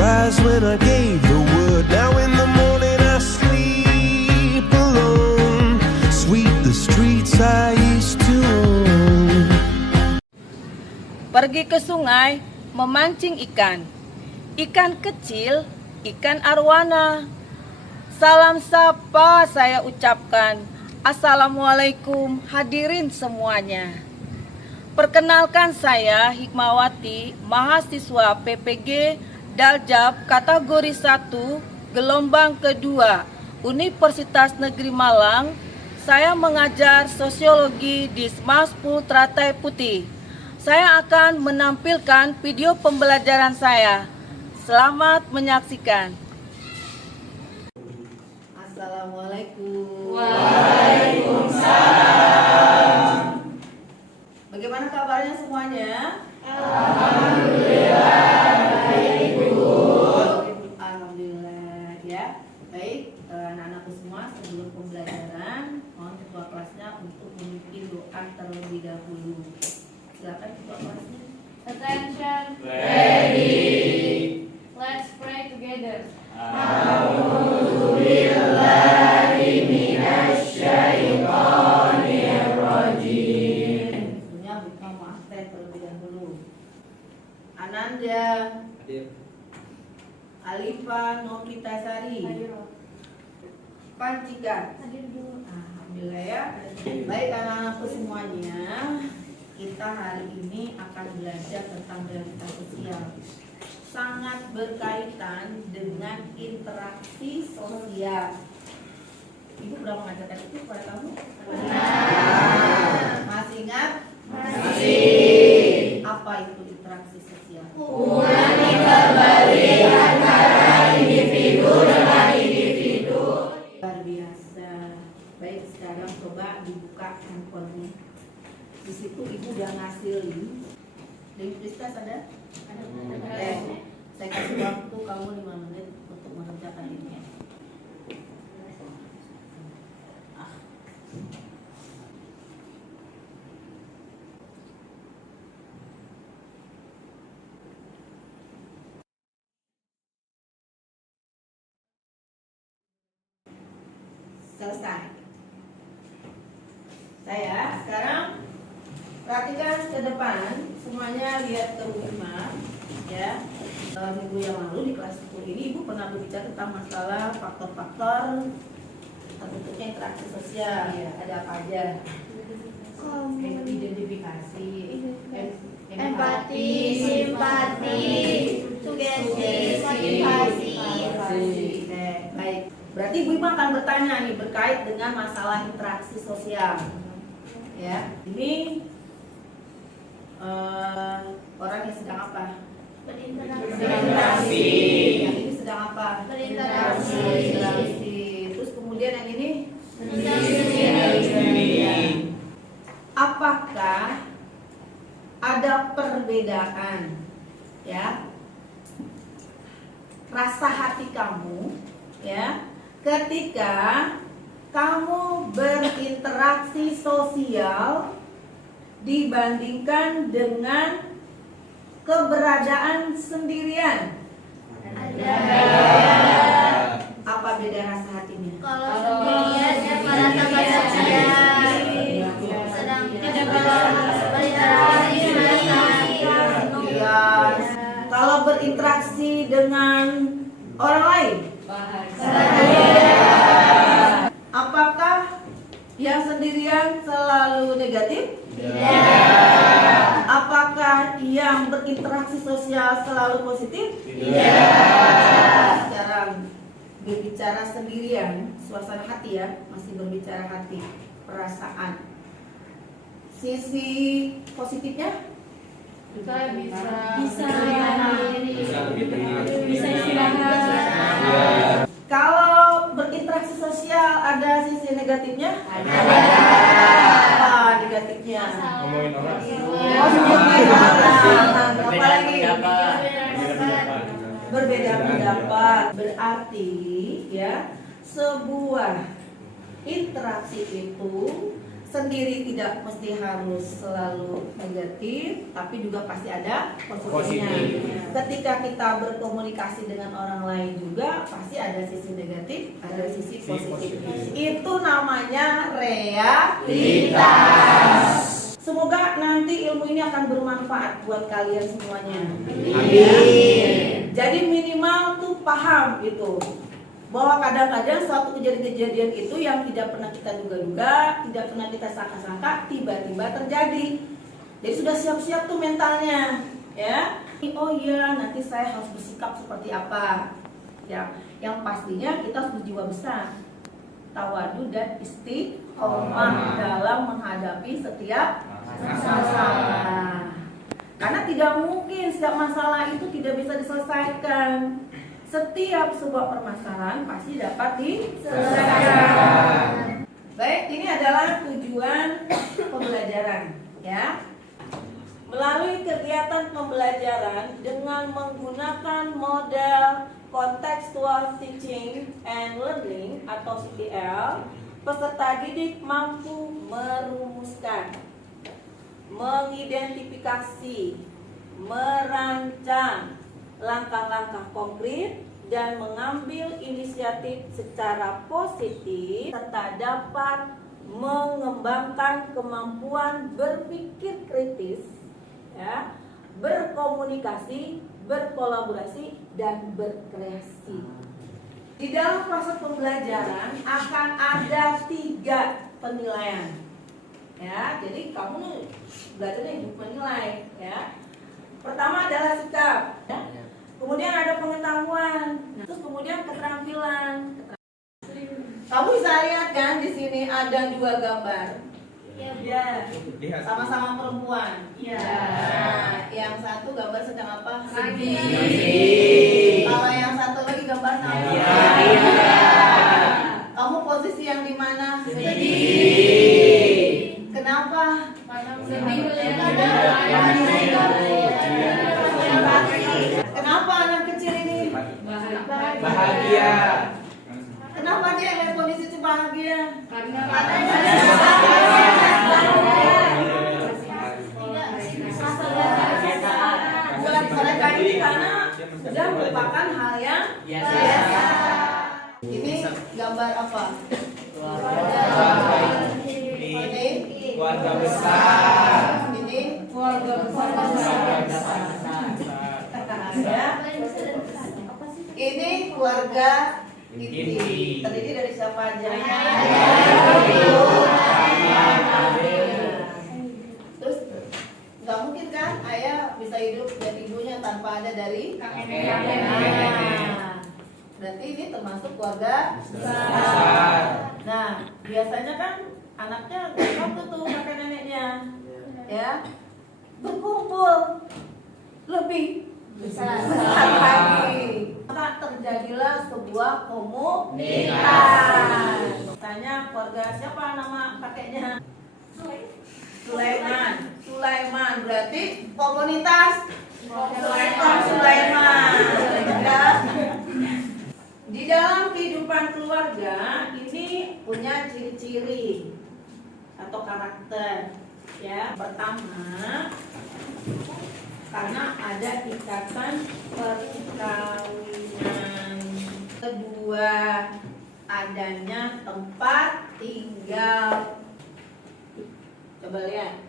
rise when I gave the word. Now in the morning I sleep alone. Sweep the streets I used to own. Pergi ke sungai memancing ikan. Ikan kecil, ikan arwana. Salam sapa saya ucapkan. Assalamualaikum hadirin semuanya. Perkenalkan saya Hikmawati, mahasiswa PPG Daljab kategori 1 gelombang kedua Universitas Negeri Malang. Saya mengajar sosiologi di Smaspul Teratai Putih. Saya akan menampilkan video pembelajaran saya. Selamat menyaksikan. Assalamualaikum. Waalaikumsalam. Bagaimana kabarnya semuanya? Alhamdulillah, baik Bu. Alhamdulillah ya. Baik, anak-anakku semua, sebelum pembelajaran mohon ketua kelasnya untuk memimpin doa terlebih dahulu. Silakan ketua kelasnya. Attention. Ready. Let's pray together. A'udzubillahi minasyaitonirrajim. Sebelumnya buka maaf terlebih dahulu. Ananda, Hadir. Alifa Novitasari, Pancika. Hadir dulu. Alhamdulillah ya. Baik anak-anakku semuanya, kita hari ini akan belajar tentang realitas sosial. Sangat berkaitan dengan interaksi sosial. Ibu pernah mengajarkan itu pada kamu? Masih ingat? Masih. Apa itu interaksi sosial? Hubungan diterbalik antara individu dengan individu. Luar biasa. Baik, sekarang coba dibuka handphonenya. Di situ ibu udah ngasih link. Link Kristas ada? Ada. Saya kasih waktu kamu 5 menit untuk mengerjakan ini. Selesai. Saya sekarang perhatikan ke depan, semuanya lihat ke rumah ya. Minggu yang lalu di kelas 10 ini ibu pernah berbicara tentang masalah faktor-faktor terbentuknya interaksi sosial ya. Ada apa aja? Identifikasi, Empati, simpati, sugesti, motivasi. Baik. Berarti ibu akan bertanya nih berkait dengan masalah interaksi sosial. Ya, ini orang yang sedang apa? Berinteraksi. Yang ini sedang apa? Berinteraksi. Berinteraksi. Terus kemudian yang ini? Apakah ada perbedaan ya rasa hati kamu ya ketika kamu berinteraksi sosial dibandingkan dengan keberadaan sendirian? Ada. Apa beda rasa hatinya? Kalau sendirian dia merasa bahagia. Sedangkan kalau berinteraksi merasa penuh. Ya. Kalau berinteraksi dengan orang lain? Apakah yang sendirian selalu negatif? Tidak. Apakah yang berinteraksi sosial selalu positif? Tidak. Sekarang berbicara sendirian, suasana hati ya, masih berbicara hati, perasaan. Sisi positifnya? Saya bisa istirahat. Kalau berinteraksi sosial ada sisi negatifnya? Ada. Apa negatifnya? Ngomongin orang. Apalagi berbeda pendapat. Berarti ya sebuah interaksi itu sendiri tidak mesti harus selalu negatif, tapi juga pasti ada positifnya. Ketika kita berkomunikasi dengan orang lain juga pasti ada sisi negatif, ada sisi positif. Itu namanya realitas. Semoga nanti ilmu ini akan bermanfaat buat kalian semuanya. Amin. Jadi minimal tuh paham gitu, bahwa kadang-kadang suatu kejadian-kejadian itu yang tidak pernah kita duga-duga, tidak pernah kita sangka-sangka, tiba-tiba terjadi. Jadi sudah siap-siap tuh mentalnya, ya. Oh iya, nanti saya harus bersikap seperti apa, ya. Yang pastinya kita harus berjiwa besar, tawadu dan istiqomah dalam menghadapi setiap masalah. Karena tidak mungkin setiap masalah itu tidak bisa diselesaikan. Setiap sebuah permasalahan pasti dapat diselesaikan. Baik, ini adalah tujuan pembelajaran, ya. Melalui kegiatan pembelajaran dengan menggunakan model Contextual Teaching and Learning atau CTL, peserta didik mampu merumuskan, mengidentifikasi, merancang langkah-langkah konkret dan mengambil inisiatif secara positif serta dapat mengembangkan kemampuan berpikir kritis, ya, berkomunikasi, berkolaborasi dan berkreasi. Di dalam proses pembelajaran akan ada 3 penilaian, ya. Jadi kamu belajarnya hidup menilai, ya. Pertama adalah sikap, ya. Kemudian ada pengetahuan, terus kemudian keterampilan. Kamu bisa lihat kan di sini ada 2 gambar. Ya. Sama-sama perempuan. Ya. Nah, yang satu gambar sedang apa? Sedih. Kalau yang satu lagi gambar apa? Kamu posisi yang di mana? Sedih. Kenapa? Sedih. Kenapa anak kecil ini? Bahagia. Kenapa dia lihat kondisi itu bahagia? Karena Buat mereka ini karena sudah merupakan hal yang biasa. Ini gambar apa? Ini Keluarga besar. Ini keluarga besar. Ya. Ini keluarga inti. Terdiri dari siapa aja? Terus nggak mungkin kan ayah bisa hidup dan ibunya tanpa ada dari kakek. Berarti ini termasuk keluarga besar. Nah, biasanya kan anaknya waktu tuh kakek neneknya, ya, berkumpul lebih besar lagi. Maka terjadilah sebuah komunitas. Tanya keluarga siapa nama kakeknya? Sulaiman. Sulaiman berarti komunitas Sulaiman. Ya. Di dalam kehidupan keluarga ini punya ciri-ciri atau karakter, ya. Pertama, karena ada ikatan perkawinan. Kedua, adanya tempat tinggal. Coba lihat,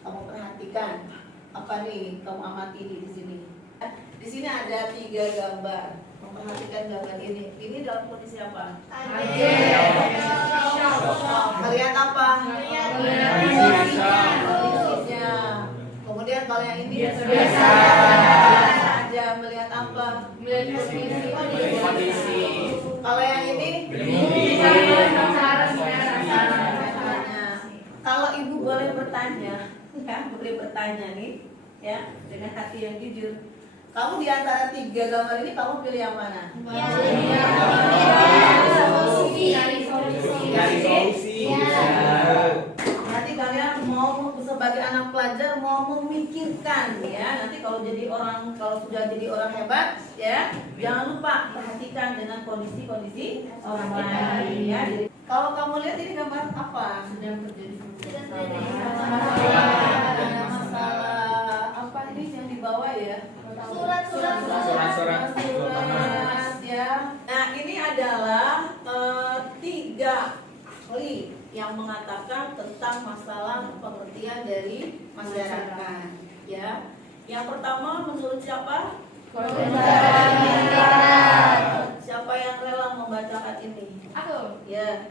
kamu perhatikan apa nih, kamu amati di sini. Di sini ada 3 gambar. Memperhatikan gambar ini. Ini dalam kondisi apa? Melihat apa? Kondisinya. Kemudian kalau yang ini biasa aja melihat apa? Melihat kondisi. Kalau yang ini kalau ibu boleh bertanya, ya, boleh bertanya nih, ya, dengan hati yang jujur. Kamu di antara 3 gambar ini kamu pilih yang mana? Cari solusi. Nanti kalian mau sebagai anak pelajar mau memikirkan, ya. Nanti kalau sudah jadi orang hebat, ya, jangan lupa perhatikan dengan kondisi-kondisi orang lain, ya. Kalau kamu lihat ini gambar apa? Sedang terjadi Ada masalah apa ini yang dibawa ya? Surat-surat ya. Nah ini adalah 3 ahli yang mengatakan tentang masalah pengertian dari masyarakat. Ya. Yang pertama menurut siapa? Siapa yang rela membacakan ini? Aku Ya.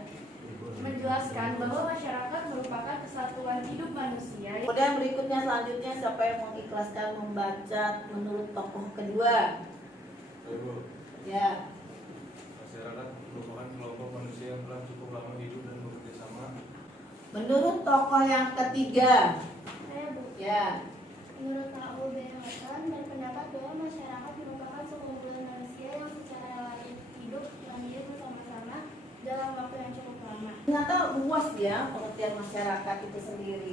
menjelaskan bahwa masyarakat merupakan kesatuan hidup manusia. Kemudian berikutnya selanjutnya siapa yang mengikhlaskan membaca menurut tokoh kedua? Ibu, Ya. masyarakat merupakan kelompok manusia yang telah cukup lama hidup dan bekerja sama. Menurut tokoh yang ketiga? Saya Bu. Ya. Menurut Pak Ube Hasan berpendapat bahwa masyarakat merupakan sekumpulan manusia yang secara hidup bersama-sama dalam waktu yang cukup lama. Ternyata luas ya pengertian masyarakat itu sendiri.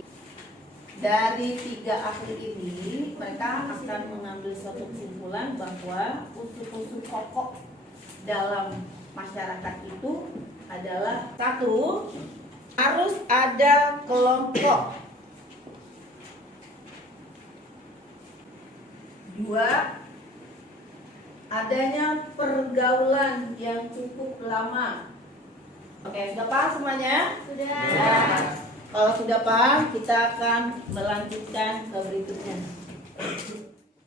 Dari 3 ahli ini, mereka akan mengambil suatu kesimpulan bahwa unsur-unsur pokok dalam masyarakat itu adalah 1, harus ada kelompok. 2, adanya pergaulan yang cukup lama. Oke, sudah paham semuanya? Sudah. Nah, kalau sudah paham, kita akan melanjutkan ke berikutnya.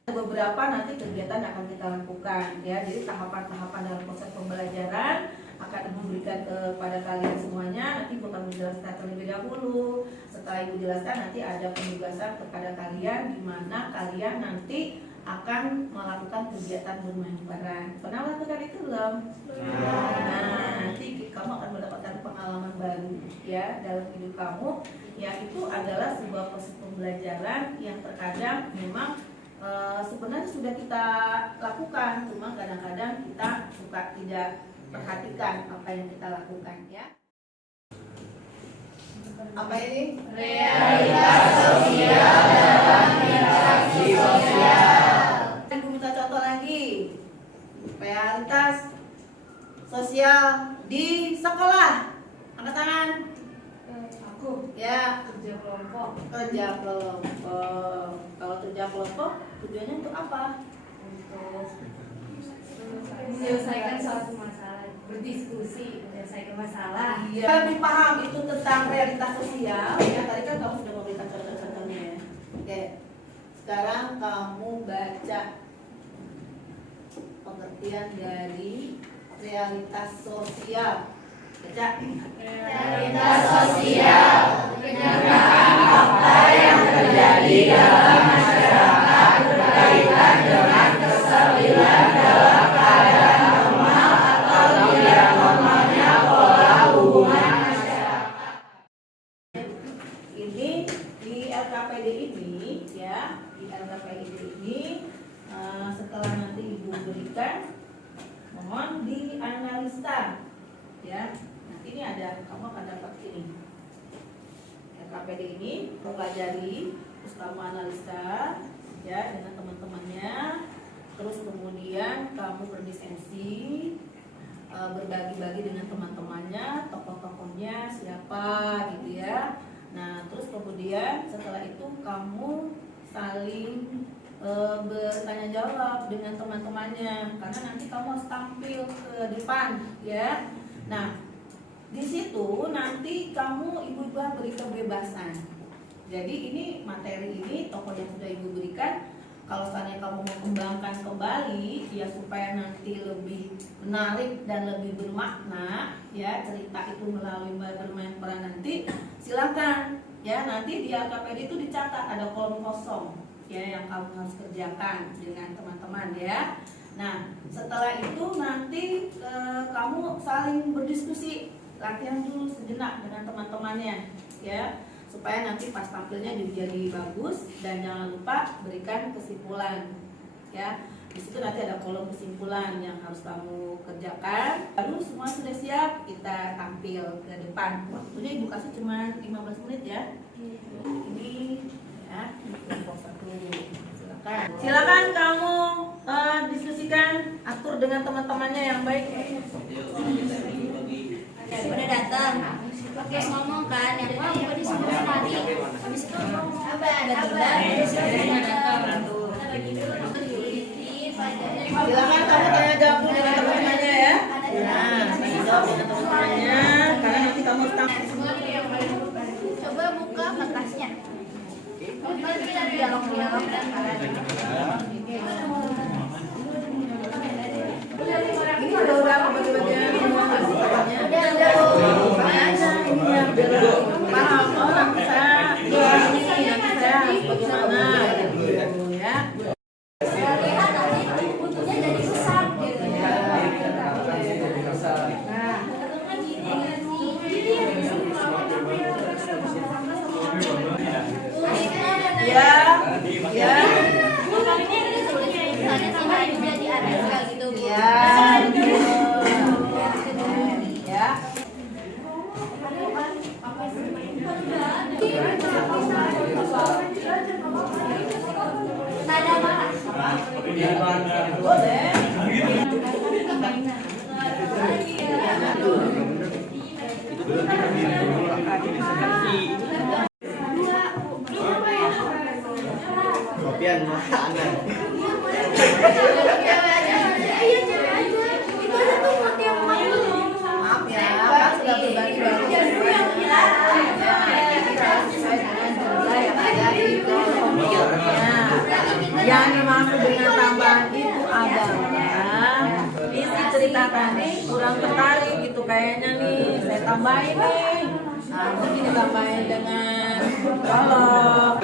Beberapa nanti kegiatan akan kita lakukan ya. Jadi tahapan-tahapan dalam proses pembelajaran akan diberikan kepada kalian semuanya. Nanti Ibu akan menjelaskan terlebih dahulu. Setelah Ibu jelaskan nanti ada penugasan kepada kalian di mana kalian nanti akan melakukan kegiatan bermain bareng. Pernah melakukan itu belum? Nah, nanti kamu akan mendapatkan pengalaman baru ya dalam hidup kamu. Ya itu adalah sebuah proses pembelajaran yang terkadang memang sebenarnya sudah kita lakukan, cuma kadang-kadang kita suka tidak perhatikan apa yang kita lakukan ya. Apa ini? Realitas sosial dalam interaksi sosial. Ibu minta contoh lagi. Realitas sosial di sekolah. Angkat tangan. Aku Ya, kerja kelompok kerja kelompok. Kalau kerja kelompok tujuannya untuk apa? untuk menyelesaikan suatu masalah, berdiskusi menyelesaikan masalah. Iya. Lebih paham itu tentang realitas sosial. Ya, tadi kan kamu sudah memberikan contoh-contohnya ya. Oke. Sekarang kamu baca pengertian dari realitas sosial. Baca. Realitas sosial kenyataan fakta yang terjadi dalam masyarakat berkaitan dengan kestabilan dalam keadaan normal atau tidak normalnya pola hubungan masyarakat. Ini di LKPD ini ya, di LKPD ini setelah nanti Ibu berikan, mohon dianalisa ya. Nanti ini ada, kamu akan dapat ini LKPD ini, pelajari, terus kamu analisa ya dengan teman-temannya, terus kemudian kamu berdiskusi, berbagi-bagi dengan teman-temannya, tokoh-tokohnya siapa gitu ya. Nah terus kemudian setelah itu kamu saling bertanya jawab dengan teman-temannya, karena nanti kamu harus tampil ke depan ya. Nah di situ nanti kamu ibu-ibu beri kebebasan. Jadi ini materi ini tokoh yang sudah Ibu berikan, kalau seandainya kamu mau kembangkan kembali ya supaya nanti lebih menarik dan lebih bermakna ya cerita itu melalui bermain peran nanti, silakan ya. Nanti di LKPD itu dicatat ada kolom kosong ya yang kamu harus kerjakan dengan teman-teman ya. Nah setelah itu nanti kamu saling berdiskusi, latihan dulu sejenak dengan teman-temannya ya, supaya nanti pas tampilnya jadi bagus. Dan jangan lupa berikan kesimpulan ya. Di situ nanti ada kolom kesimpulan yang harus kamu kerjakan. Lalu semua sudah siap, kita tampil ke depan. Waktunya Ibu kasih cuma 15 menit ya. Ini ya, kelompok 1. Silakan kamu diskusikan, atur dengan teman-temannya yang baik. Udah datang. Oke, ngomong kan, yang mau gue disuruh nari. Habis itu Silakan kamu tanya jawab dulu dengan teman-temannya ya. Nah, tanya jawab dengan teman-temannya karena nanti kamu coba buka kertasnya. Mari kita dialog-dialog dan ini udah aku bagi-bagian semua katanya. Paham? Oh nanti saya harus bagaimana gitu ya. lihat nanti butuhnya jadi besar gitu ya. Ya, ya, Misalnya sama ibunya di atas kayak gitu. ya, ya. Nada marah. Boleh. Kopian makanan. Maaf ya, Pak sudah berbagi waktu semuanya. Sesuai dengan jumlah yang ada di komputernya. Yang dimaksud dengan tambahan itu adalah isi cerita tadi kurang tertarik gitu kayaknya nih. Saya tambahin nih. Nah, mungkin ditambahin dengan kalau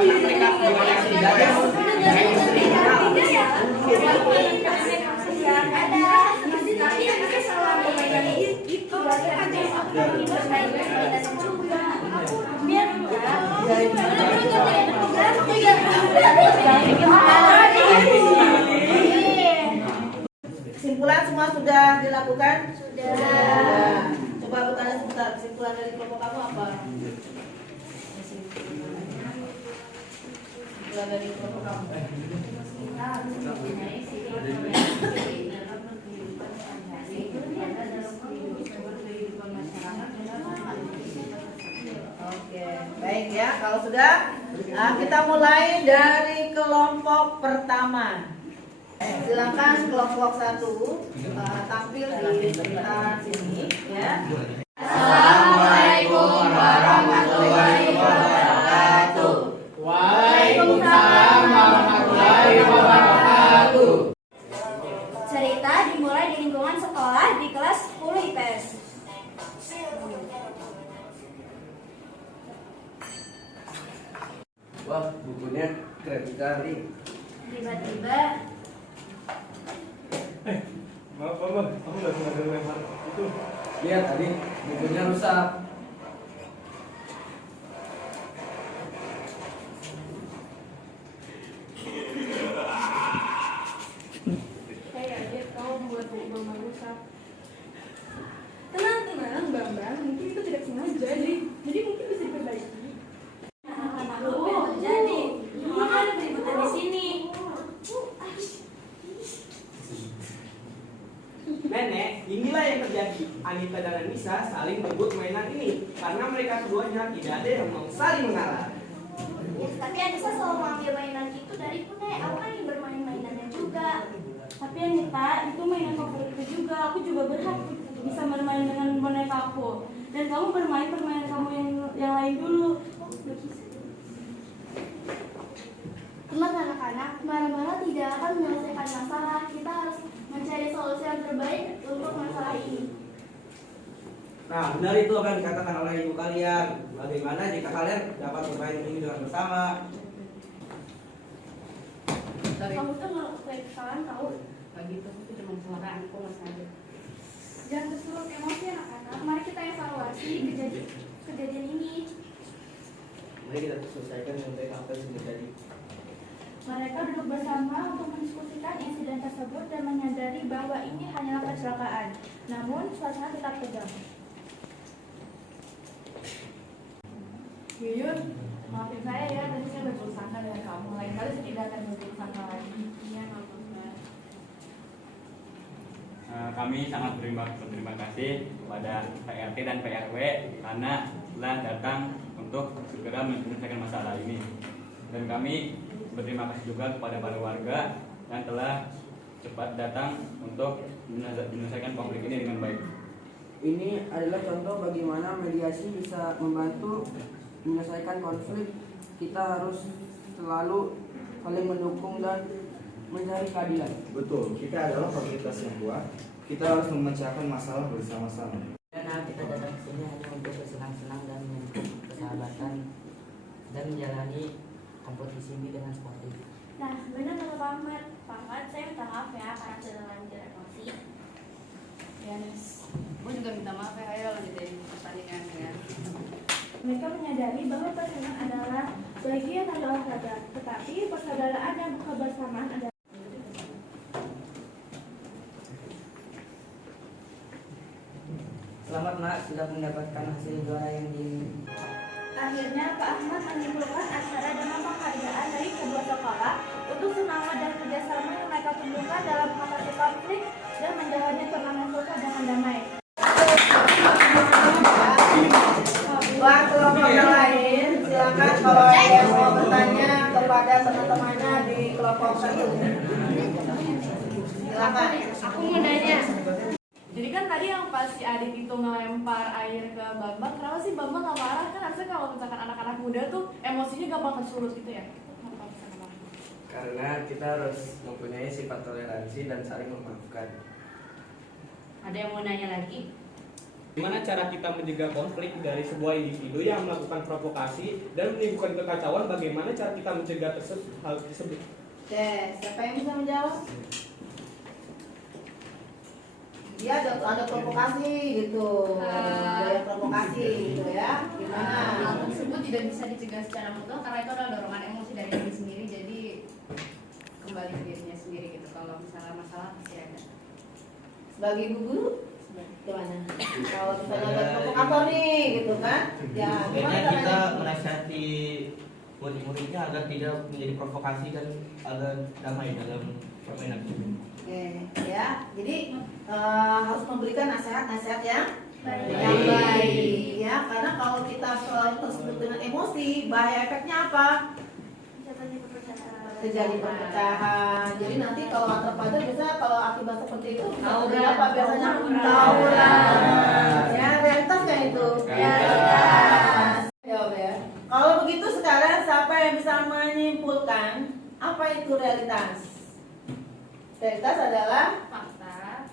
kesimpulan semua sudah dilakukan? Sudah. Coba aku tanya sebentar, kesimpulan dari kelompok kamu apa? Kesimpulan dari kelompok kamu? Oke, baik ya. Kalau sudah, kita mulai dari kelompok pertama. Silakan kelompok 1 tampil di sekitar sini ya. Assalamualaikum warahmatullahi wabarakatuh. Waalaikumsalam warahmatullahi wabarakatuh. Cerita dimulai di lingkungan sekolah di kelas 10 IPS. Wah, bukunya keren sekali. Tiba-tiba Maaf, Mama, kamu nggak sengaja lempar itu. Lihat tadi, bukunya rusak. Hei adik, kau membuat buku Bambang rusak. Tenang, Bambang. Mungkin itu tidak sengaja, jadi mungkin bisa diperbaiki. anak-anakku apa yang terjadi? Mama ada keributan di sini. Nenek, inilah yang terjadi. Anita dan Anissa saling berebut mainan ini karena mereka keduanya tidak ada yang mau saling mengalah. Ya, tapi Anissa selalu mengambil mainan itu dari Pune. Aku kan ingin bermain mainannya juga. Tapi Anita, itu mainan favoritku juga. Aku juga berhak bisa bermain dengan boneka aku. Dan kamu bermain permainan kamu yang lain dulu. Tenang anak-anak, marah-marah tidak akan menyelesaikan masalah. Kita harus mencari solusi yang terbaik untuk masalah ini. Nah, benar itu apa yang dikatakan oleh ibu kalian. Bagaimana jika kalian dapat bermain ini dengan bersama? Kamu tuh nggak kayak kesalahan tahu. Begitu, itu cuma kesalahan aku nggak sengaja. Jangan tersulut emosi anak-anak. Mari kita evaluasi kejadian ini. Mari kita selesaikan dengan baik apa yang sudah terjadi. Mereka duduk bersama untuk mendiskusikan insiden tersebut dan menyadari bahwa ini hanyalah kecelakaan. Namun, suasana tetap tegang. Yuyun, maafin saya ya, tadi saya berburuk sangka dengan kamu. Lain kali saya tidak akan berburuk sangka lagi. Iya, nggak apa-apa. Kami sangat berterima kasih kepada PRT dan PRW karena telah datang untuk segera menyelesaikan masalah ini. Dan kami berterima kasih juga kepada para warga yang telah cepat datang untuk menyelesaikan konflik ini dengan baik. Ini adalah contoh bagaimana mediasi bisa membantu menyelesaikan konflik. Kita harus selalu saling mendukung dan mencari keadilan. Betul, kita adalah komunitas yang kuat. Kita harus memecahkan masalah bersama-sama. Karena kita datang ke sini hanya untuk bersenang-senang dan membentuk persahabatan dan menjalani kompetisi ini dengan sportif. Nah, benar kata Pak Ahmad. Pak Ahmad, saya minta maaf ya karena sudah lanjut emosi. Ya, Nes. Gue juga minta maaf ya, ayo lanjutin pertandingan ya. Mereka menyadari bahwa persaingan adalah bagian dari olahraga, tetapi persaudaraan dan kebersamaan adalah. Selamat nak, sudah mendapatkan hasil juara yang diinginkan. Akhirnya Pak Ahmad menyimpulkan acara dengan penghargaan dari kedua sekolah untuk semangat dan kerjasama yang mereka tunjukkan dalam mengatasi konflik dan menjalani turnamen futsal dengan damai. Buat kelompok yang lain, silakan kalau ada yang mau bertanya kepada teman-temannya di kelompok satu. Silakan. Aku mau nanya. Jadi kan tadi yang pas si Adit itu ngelempar air ke Bambang, kenapa sih Bambang gak marah? Kan harusnya kalau misalkan anak-anak muda tuh emosinya gampang kesulut gitu ya. Karena kita harus mempunyai sifat toleransi dan saling memaafkan. Ada yang mau nanya lagi? Gimana cara kita mencegah konflik dari sebuah individu yang melakukan provokasi dan menimbulkan kekacauan? Bagaimana cara kita mencegah hal tersebut? Oke, siapa yang bisa menjawab? Dia ada provokasi gitu, ada provokasi gitu ya. Gimana? Hal tersebut tidak bisa dicegah secara mutlak karena itu adalah dorongan emosi dari diri sendiri, jadi kembali ke dirinya sendiri gitu. Kalau misalnya masalah pasti ada. Sebagai ibu guru, gimana? Kalau misalnya ada provokator nih gitu kan? Ya, gimana Akhirnya kita caranya? menasihati murid-muridnya agar tidak menjadi provokasi dan agar damai dalam permainan. Oke, ya. Jadi harus memberikan nasihat-nasihat yang Baik. baik, ya. Karena kalau kita selalu tersebut dengan emosi, bahaya efeknya apa? Terjadi perpecahan. Jadi nanti kalau antar pelajar bisa kalau akibat seperti itu Tawuran. apa biasanya? Tawuran. Tawuran. Ya, realitas kan itu? Realitas. Ya. Kalau begitu sekarang siapa yang bisa menyimpulkan apa itu realitas? Realitas adalah Fakta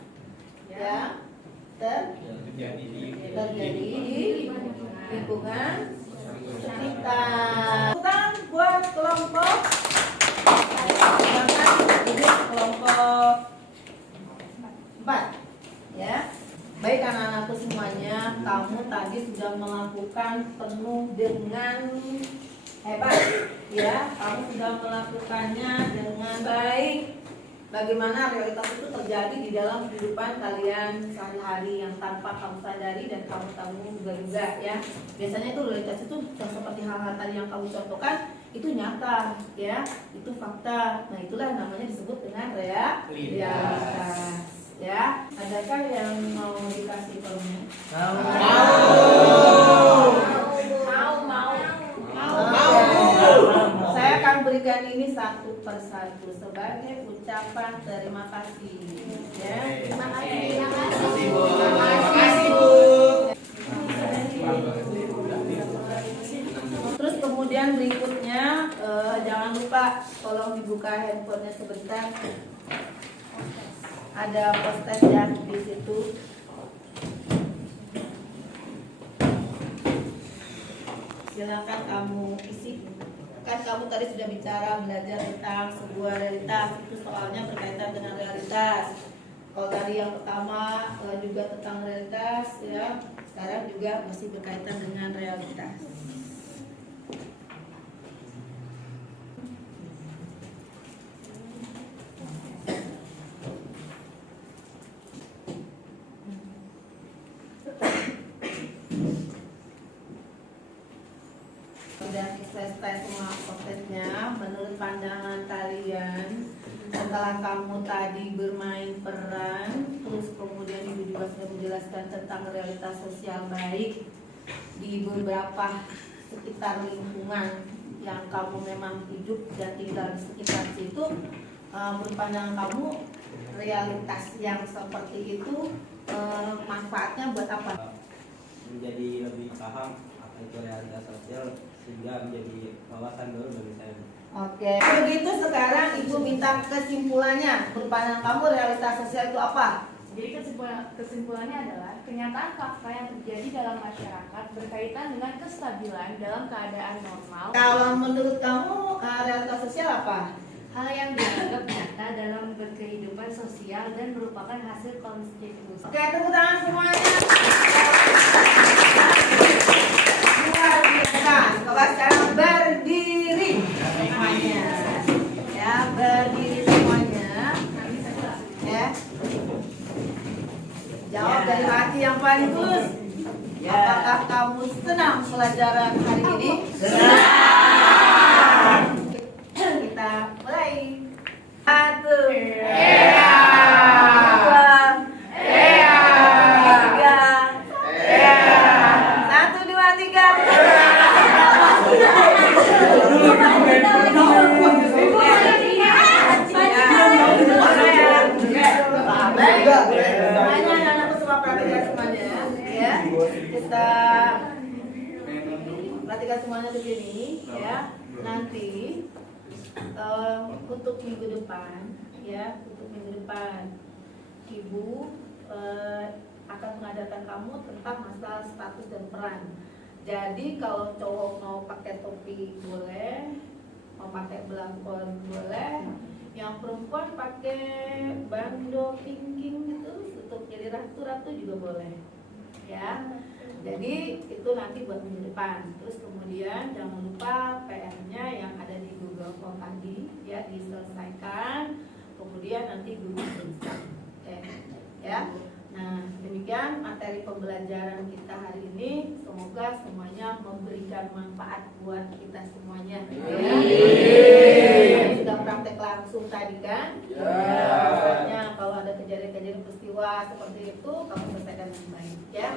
ya terjadi di lingkungan sekitar. Tepuk buat kelompok. Silakan duduk kelompok 4. Ya. Baik anak-anakku semuanya, kamu tadi sudah melakukan penuh dengan hebat. Ya, kamu sudah melakukannya dengan baik. Bagaimana realitas itu terjadi di dalam kehidupan kalian sehari-hari yang tanpa kamu sadari dan kamu juga ya. Biasanya itu realitas itu seperti hal-hal tadi yang kamu contohkan itu nyata ya, itu fakta. Nah itulah namanya disebut dengan realitas ya. Adakah yang mau dikasih permen? Saya akan berikan ini satu persatu sebagai ucapan terima kasih. Ya, terima kasih. Terima kasih, Bu. Terus kemudian berikutnya jangan lupa tolong dibuka handphonenya sebentar. Ada postes ya di situ. Silakan kamu isi. Kan kamu tadi sudah bicara belajar tentang sebuah realitas, itu soalnya berkaitan dengan realitas. Kalau tadi yang pertama juga tentang realitas ya, sekarang juga masih berkaitan dengan realitas. Sudah selesai semua prosesnya. Menurut pandangan kalian, setelah kamu tadi bermain peran terus tentang realitas sosial baik di beberapa sekitar lingkungan yang kamu memang hidup dan tinggal di sekitar situ. Menurut pandangan kamu, realitas yang seperti itu manfaatnya buat apa? Menjadi lebih paham apa itu realitas sosial sehingga menjadi wawasan baru bagi saya. Oke, begitu sekarang Ibu minta kesimpulannya. Menurut pandangan kamu, realitas sosial itu apa? Jadi kesimpulannya adalah kenyataan fakta yang terjadi dalam masyarakat berkaitan dengan kestabilan dalam keadaan normal. Kalau menurut kamu, realitas sosial apa? Hal yang dianggap nyata dalam berkehidupan sosial dan merupakan hasil konstitusi. Oke, tepuk tangan semuanya. Luar biasa. Coba sekarang berdiri semuanya. Ya, berdiri semuanya. Ya. Jawab dari hati yang paling tulus. Apakah kamu senang pelajaran hari ini? Senang. Kita mulai. 1, 2, 3. Kita perhatikan semuanya begini ya. Nanti untuk minggu depan ya, untuk minggu depan Ibu akan mengadakan kamu tentang masalah status dan peran. Jadi kalau cowok mau pakai topi boleh, mau pakai belangkon boleh, yang perempuan pakai bando pingking gitu untuk jadi ratu-ratu juga boleh ya. Jadi itu nanti buat minggu depan. Terus kemudian jangan lupa PR-nya yang ada di Google Form tadi ya, diselesaikan. Kemudian nanti Google Form. Ya. Nah, demikian materi pembelajaran kita hari ini. Semoga semuanya memberikan manfaat buat kita semuanya. Ya. Sudah praktek langsung tadi kan? Ya. Kalau ada kejadian-kejadian peristiwa seperti itu, kamu selesaikan dengan baik ya.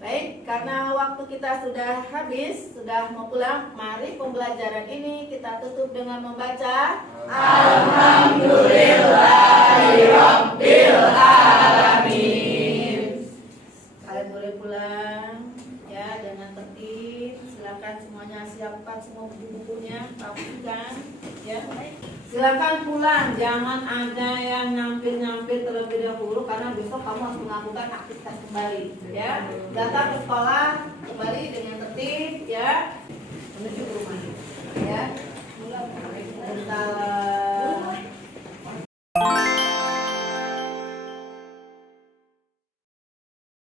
Baik, karena waktu kita sudah habis, sudah mau pulang, mari pembelajaran ini kita tutup dengan membaca Alhamdulillahirabbil alamin. Kalian boleh pulang ya dengan tertib. Silakan semuanya siapkan semua buku-bukunya, rapikan ya. Silakan pulang, jangan ada yang nyampir-nyampir terlebih dahulu karena besok kamu harus melakukan aktivitas kembali ya. Datang ke sekolah kembali dengan tertib ya, menuju ke rumah.